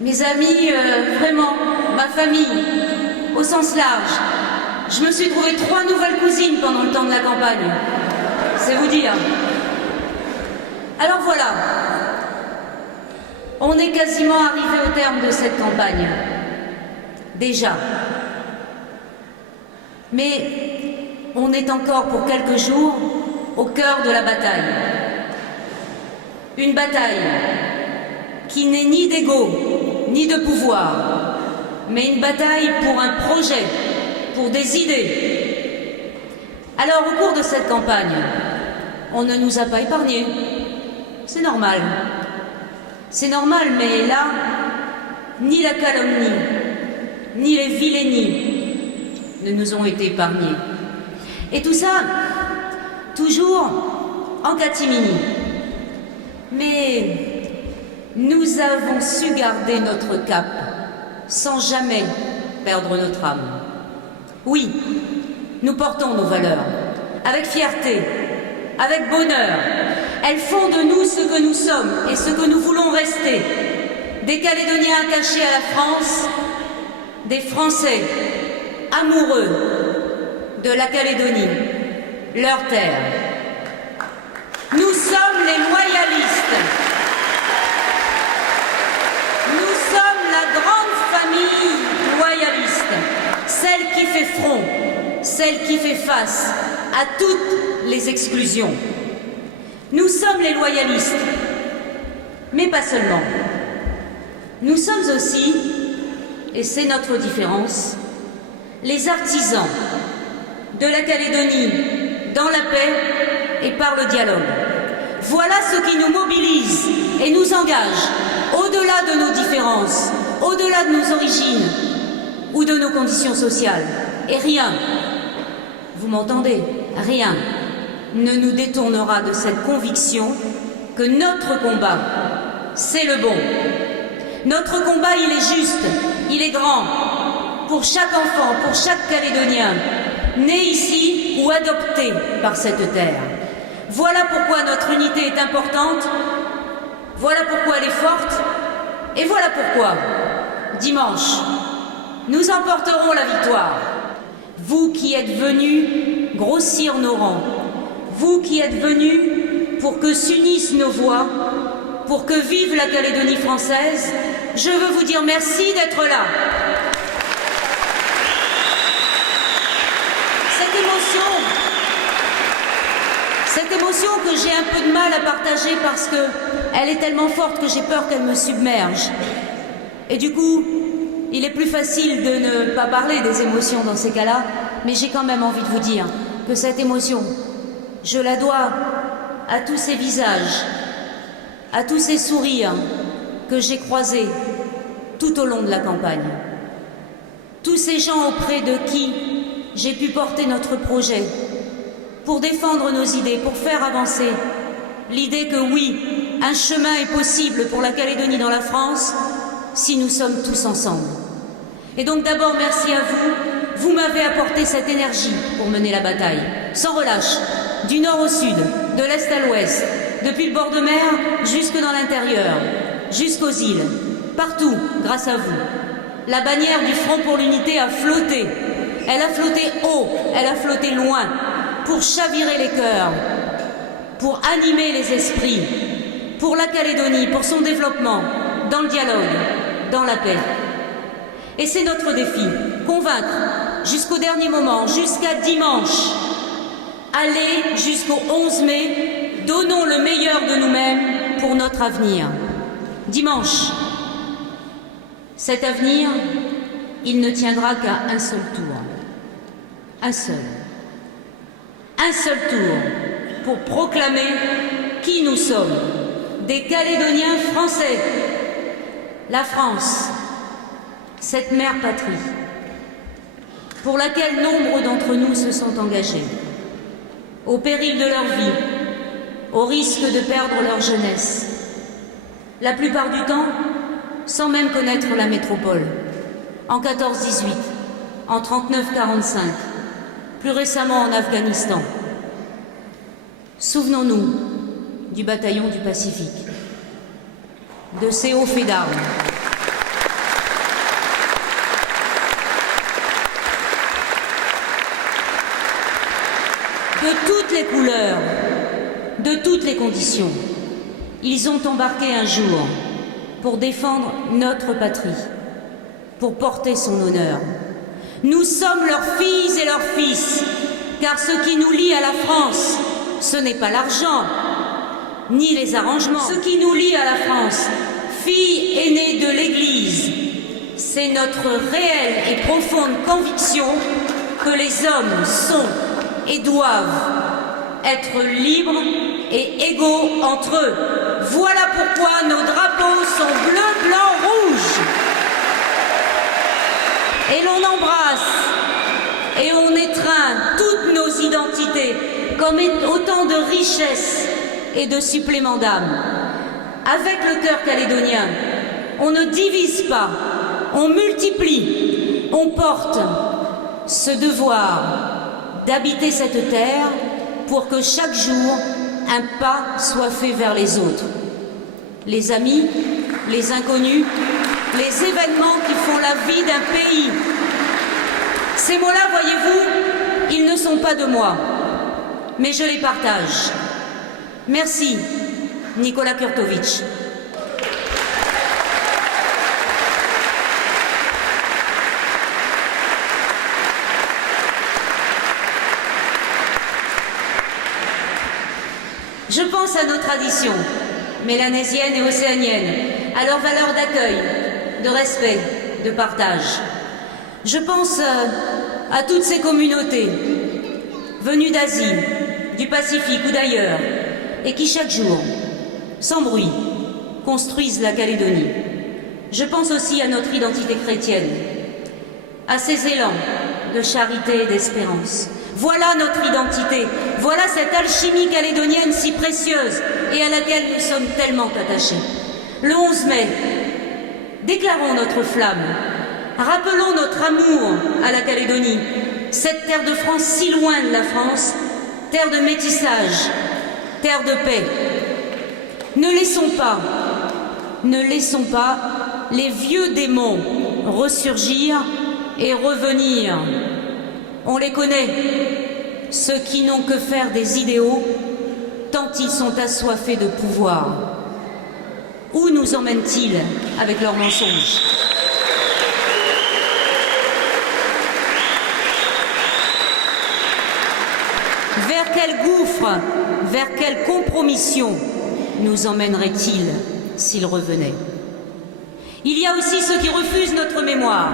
mes amis, vraiment, ma famille, au sens large. Je me suis trouvé 3 nouvelles cousines pendant le temps de la campagne. C'est vous dire. Alors voilà, on est quasiment arrivé au terme de cette campagne. Déjà. Mais on est encore pour quelques jours au cœur de la bataille. Une bataille qui n'est ni d'ego, ni de pouvoir, mais une bataille pour un projet, pour des idées. Alors, au cours de cette campagne, on ne nous a pas épargnés. C'est normal. C'est normal, mais là, ni la calomnie, ni les vilainies ne nous ont été épargnés. Et tout ça, toujours en catimini. Mais nous avons su garder notre cap sans jamais perdre notre âme. Oui, nous portons nos valeurs avec fierté, avec bonheur. Elles font de nous ce que nous sommes et ce que nous voulons rester. Des Calédoniens attachés à la France, des Français amoureux de la Calédonie, leur terre. Nous sommes les loyalistes. Nous sommes la grande famille loyaliste, celle qui fait front, celle qui fait face à toutes les exclusions. Nous sommes les loyalistes, mais pas seulement. Nous sommes aussi, et c'est notre différence, les artisans de la Calédonie dans la paix et par le dialogue. Voilà ce qui nous mobilise et nous engage au-delà de nos différences, au-delà de nos origines ou de nos conditions sociales. Et rien, vous m'entendez, rien ne nous détournera de cette conviction que notre combat, c'est le bon. Notre combat, il est juste, il est grand, pour chaque enfant, pour chaque Calédonien, né ici ou adopté par cette terre. Voilà pourquoi notre unité est importante, voilà pourquoi elle est forte, et voilà pourquoi, dimanche, nous emporterons la victoire. Vous qui êtes venus grossir nos rangs, vous qui êtes venus pour que s'unissent nos voix, pour que vive la Calédonie française, je veux vous dire merci d'être là. Cette émotion que j'ai un peu de mal à partager parce qu'elle est tellement forte que j'ai peur qu'elle me submerge. Et du coup, il est plus facile de ne pas parler des émotions dans ces cas-là, mais j'ai quand même envie de vous dire que cette émotion, je la dois à tous ces visages, à tous ces sourires que j'ai croisés tout au long de la campagne. Tous ces gens auprès de qui j'ai pu porter notre projet pour défendre nos idées, pour faire avancer l'idée que oui, un chemin est possible pour la Calédonie dans la France si nous sommes tous ensemble. Et donc d'abord, merci à vous. Vous m'avez apporté cette énergie pour mener la bataille, sans relâche, du nord au sud, de l'est à l'ouest, depuis le bord de mer jusque dans l'intérieur, jusqu'aux îles, partout grâce à vous. La bannière du Front pour l'Unité a flotté. Elle a flotté haut, elle a flotté loin, pour chavirer les cœurs, pour animer les esprits, pour la Calédonie, pour son développement, dans le dialogue, dans la paix. Et c'est notre défi, convaincre jusqu'au dernier moment, jusqu'à dimanche, aller jusqu'au 11 mai, donnons le meilleur de nous-mêmes pour notre avenir. Dimanche, cet avenir, il ne tiendra qu'à un seul tour. Un seul. Un seul tour pour proclamer qui nous sommes. Des Calédoniens français. La France, cette mère patrie, pour laquelle nombre d'entre nous se sont engagés, au péril de leur vie, au risque de perdre leur jeunesse, la plupart du temps sans même connaître la métropole, en 14-18, en 39-45, plus récemment en Afghanistan. Souvenons-nous du bataillon du Pacifique. de ces hauts faits d'armes. De toutes les couleurs, de toutes les conditions, ils ont embarqué un jour pour défendre notre patrie, pour porter son honneur. Nous sommes leurs filles et leurs fils, car ce qui nous lie à la France, ce n'est pas l'argent, ni les arrangements. Ce qui nous lie à la France, fille aînée de l'Église, c'est notre réelle et profonde conviction que les hommes sont et doivent être libres et égaux entre eux. Voilà pourquoi nos drapeaux sont bleu, blanc, rouge. Et l'on embrasse et on étreint toutes nos identités comme autant de richesses et de suppléments d'âme. Avec le cœur calédonien, on ne divise pas, on multiplie, on porte ce devoir d'habiter cette terre pour que chaque jour, un pas soit fait vers les autres. Les amis, les inconnus, les événements qui font la vie d'un pays. Ces mots-là, voyez-vous, ils ne sont pas de moi, mais je les partage. Merci, Nikola Kurtovic. Je pense à nos traditions, mélanésiennes et océaniennes, à leurs valeurs d'accueil, de respect, de partage. Je pense à toutes ces communautés venues d'Asie, du Pacifique ou d'ailleurs, et qui chaque jour, sans bruit, construisent la Calédonie. Je pense aussi à notre identité chrétienne, à ces élans de charité et d'espérance. Voilà notre identité, voilà cette alchimie calédonienne si précieuse et à laquelle nous sommes tellement attachés. Le 11 mai, déclarons notre flamme, rappelons notre amour à la Calédonie, cette terre de France si loin de la France, terre de métissage, terre de paix. Ne laissons pas les vieux démons ressurgir et revenir. On les connaît, ceux qui n'ont que faire des idéaux, tant ils sont assoiffés de pouvoir. Où nous emmènent-ils avec leurs mensonges? Vers quel gouffre, vers quelle compromission nous emmènerait-il s'il revenait? Il y a aussi ceux qui refusent notre mémoire,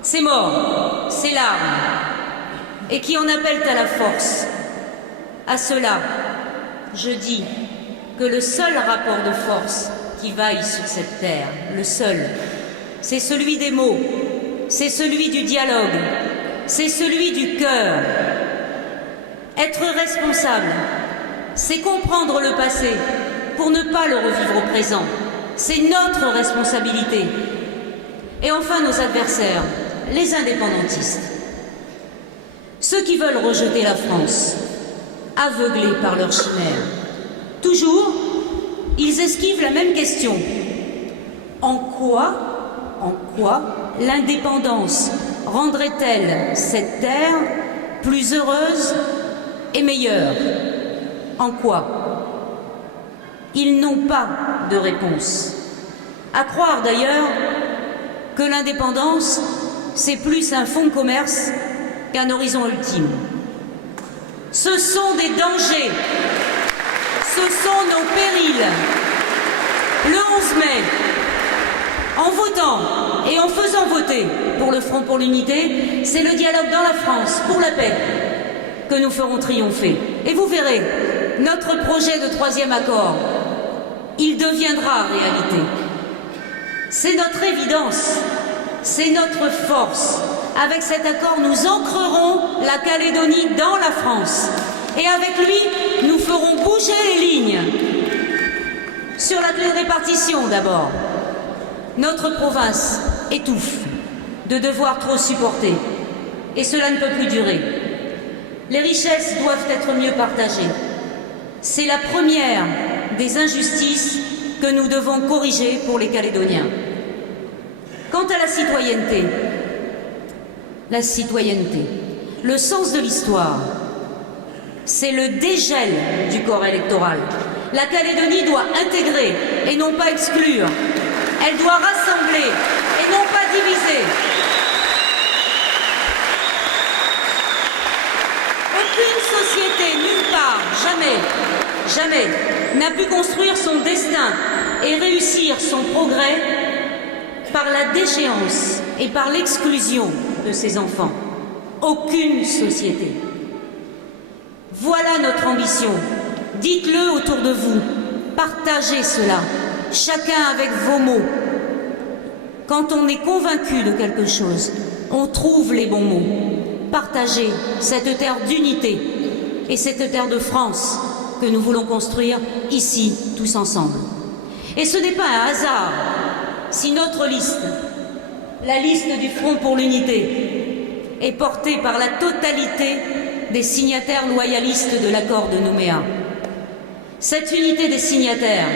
ces morts, ces larmes, et qui en appellent à la force. À cela, je dis que le seul rapport de force qui vaille sur cette terre, le seul, c'est celui des mots, c'est celui du dialogue, c'est celui du cœur. Être responsable, c'est comprendre le passé pour ne pas le revivre au présent. C'est notre responsabilité. Et enfin, nos adversaires, les indépendantistes. Ceux qui veulent rejeter la France, aveuglés par leurs chimères. Toujours, ils esquivent la même question. En quoi l'indépendance rendrait-elle cette terre plus heureuse et meilleure? En quoi? Ils n'ont pas de réponse. À croire d'ailleurs que l'indépendance, c'est plus un fonds de commerce qu'un horizon ultime. Ce sont des dangers, ce sont nos périls. Le 11 mai, en votant et en faisant voter pour le Front pour l'Unité, c'est le dialogue dans la France pour la paix que nous ferons triompher. Et vous verrez, notre projet de troisième accord, il deviendra réalité. C'est notre évidence, c'est notre force. Avec cet accord, nous ancrerons la Calédonie dans la France. Et avec lui, nous ferons bouger les lignes. Sur la clé de répartition d'abord. Notre province étouffe de devoir trop supporter. Et cela ne peut plus durer. Les richesses doivent être mieux partagées. C'est la première des injustices que nous devons corriger pour les Calédoniens. Quant à la citoyenneté, le sens de l'histoire, c'est le dégel du corps électoral. La Calédonie doit intégrer et non pas exclure. Elle doit rassembler et non pas diviser. Aucune société, nulle part, jamais, n'a pu construire son destin et réussir son progrès par la déchéance et par l'exclusion de ses enfants. Aucune société. Voilà notre ambition. Dites-le autour de vous. Partagez cela, chacun avec vos mots. Quand on est convaincu de quelque chose, on trouve les bons mots. Partagez cette terre d'unité et cette terre de France que nous voulons construire ici, tous ensemble. Et ce n'est pas un hasard si notre liste, la liste du Front pour l'unité, est portée par la totalité des signataires loyalistes de l'accord de Nouméa. Cette unité des signataires,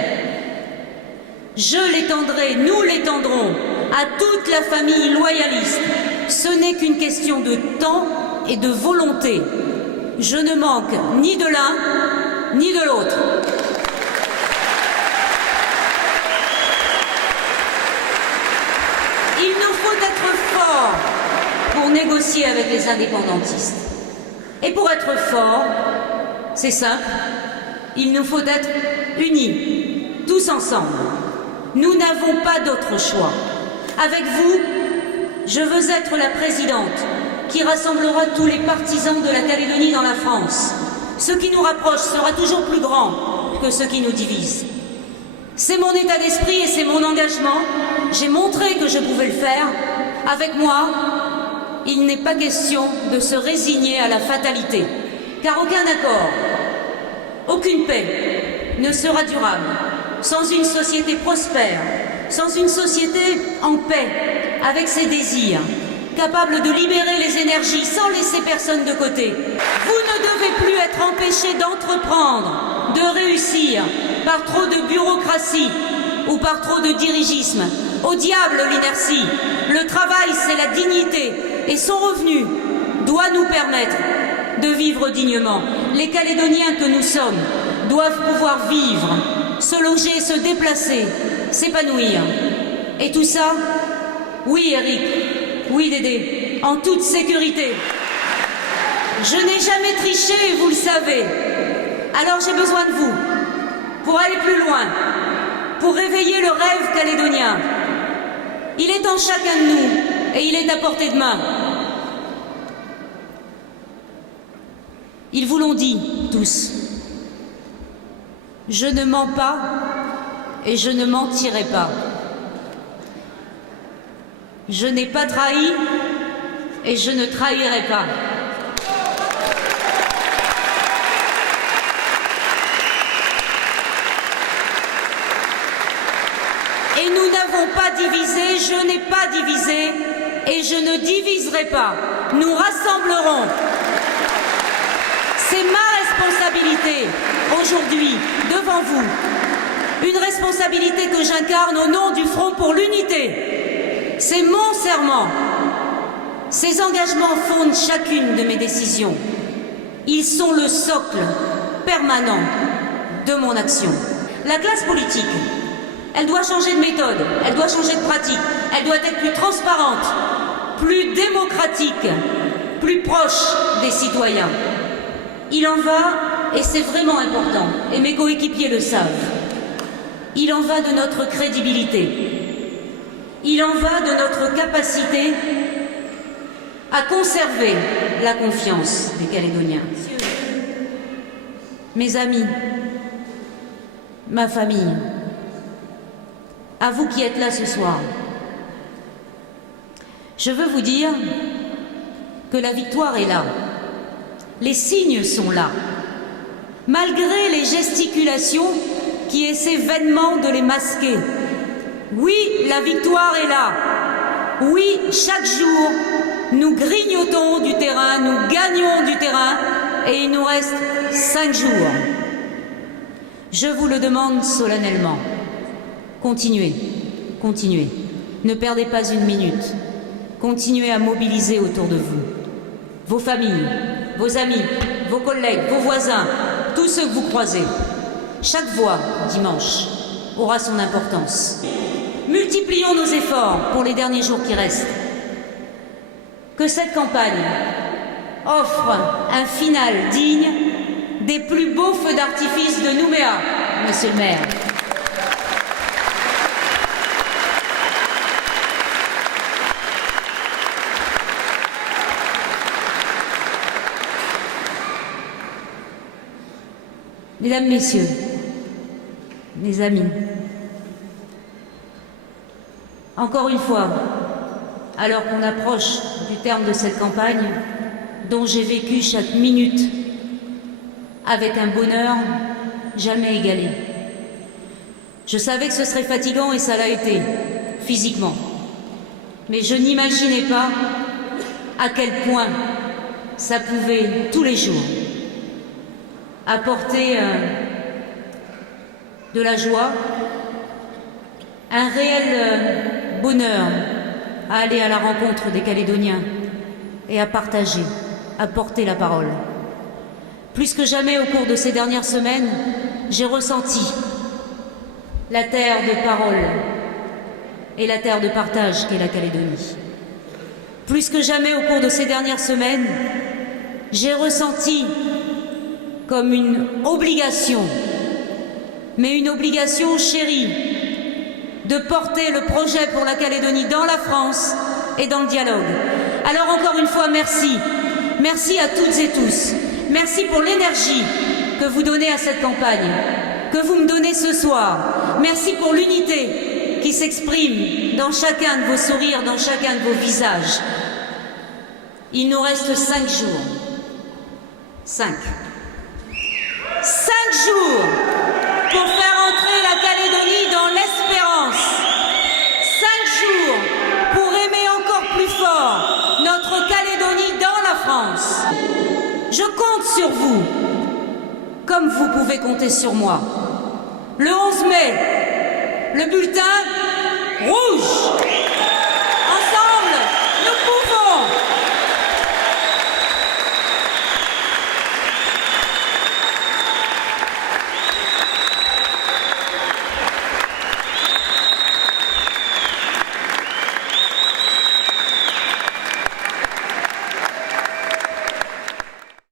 je l'étendrai, nous l'étendrons à toute la famille loyaliste. Ce n'est qu'une question de temps et de volonté. Je ne manque ni de l'un ni de l'autre. Il nous faut être forts pour négocier avec les indépendantistes. Et pour être forts, c'est simple, il nous faut être unis, tous ensemble. Nous n'avons pas d'autre choix. Avec vous, je veux être la présidente qui rassemblera tous les partisans de la Calédonie dans la France. Ce qui nous rapproche sera toujours plus grand que ce qui nous divise. C'est mon état d'esprit et c'est mon engagement. J'ai montré que je pouvais le faire. Avec moi, il n'est pas question de se résigner à la fatalité. Car aucun accord, aucune paix ne sera durable sans une société prospère, sans une société en paix avec ses désirs, capable de libérer les énergies sans laisser personne de côté. Vous ne devez plus être empêchés d'entreprendre, de réussir par trop de bureaucratie ou par trop de dirigisme. Au diable l'inertie. Le travail, c'est la dignité et son revenu doit nous permettre de vivre dignement. Les Calédoniens que nous sommes doivent pouvoir vivre, se loger, se déplacer, s'épanouir. Et tout ça, oui Eric, oui Dédé, en toute sécurité. Je n'ai jamais triché et vous le savez. Alors j'ai besoin de vous pour aller plus loin, pour réveiller le rêve calédonien. Il est en chacun de nous et il est à portée de main. Ils vous l'ont dit tous. Je ne mens pas et je ne mentirai pas. Je n'ai pas trahi et je ne trahirai pas. Et nous n'avons pas divisé, je n'ai pas divisé et je ne diviserai pas. Nous rassemblerons. C'est ma responsabilité aujourd'hui devant vous. Une responsabilité que j'incarne au nom du Front pour l'unité. C'est mon serment. Ces engagements fondent chacune de mes décisions. Ils sont le socle permanent de mon action. La classe politique, elle doit changer de méthode, elle doit changer de pratique, elle doit être plus transparente, plus démocratique, plus proche des citoyens. Il en va, et c'est vraiment important, et mes coéquipiers le savent, il en va de notre crédibilité. Il en va de notre capacité à conserver la confiance des Calédoniens. Mes amis, ma famille, à vous qui êtes là ce soir, je veux vous dire que la victoire est là. Les signes sont là. Malgré les gesticulations qui essaient vainement de les masquer. Oui, la victoire est là. Oui, chaque jour, nous grignotons du terrain, nous gagnons du terrain et il nous reste 5 jours. Je vous le demande solennellement. Continuez, continuez. Ne perdez pas une minute. Continuez à mobiliser autour de vous. Vos familles, vos amis, vos collègues, vos voisins, tous ceux que vous croisez. Chaque voix, dimanche, aura son importance. Multiplions nos efforts pour les derniers jours qui restent. Que cette campagne offre un final digne des plus beaux feux d'artifice de Nouméa, Monsieur le maire. Mesdames, Messieurs, mes amis, encore une fois, alors qu'on approche du terme de cette campagne, dont j'ai vécu chaque minute avec un bonheur jamais égalé. Je savais que ce serait fatigant et ça l'a été, physiquement. Mais je n'imaginais pas à quel point ça pouvait, tous les jours, apporter de la joie, un réel bonheur à aller à la rencontre des Calédoniens et à partager, à porter la parole. Plus que jamais au cours de ces dernières semaines, j'ai ressenti la terre de parole et la terre de partage qu'est la Calédonie. Plus que jamais au cours de ces dernières semaines, j'ai ressenti comme une obligation, mais une obligation chérie, de porter le projet pour la Calédonie dans la France et dans le dialogue. Alors encore une fois, merci. Merci à toutes et tous. Merci pour l'énergie que vous donnez à cette campagne, que vous me donnez ce soir. Merci pour l'unité qui s'exprime dans chacun de vos sourires, dans chacun de vos visages. Il nous reste 5 jours. 5 jours pour faire entrer la Calédonie dans l'espérance. 5 jours pour aimer encore plus fort notre Calédonie dans la France. Je compte sur vous, comme vous pouvez compter sur moi. Le 11 mai, le bulletin rouge.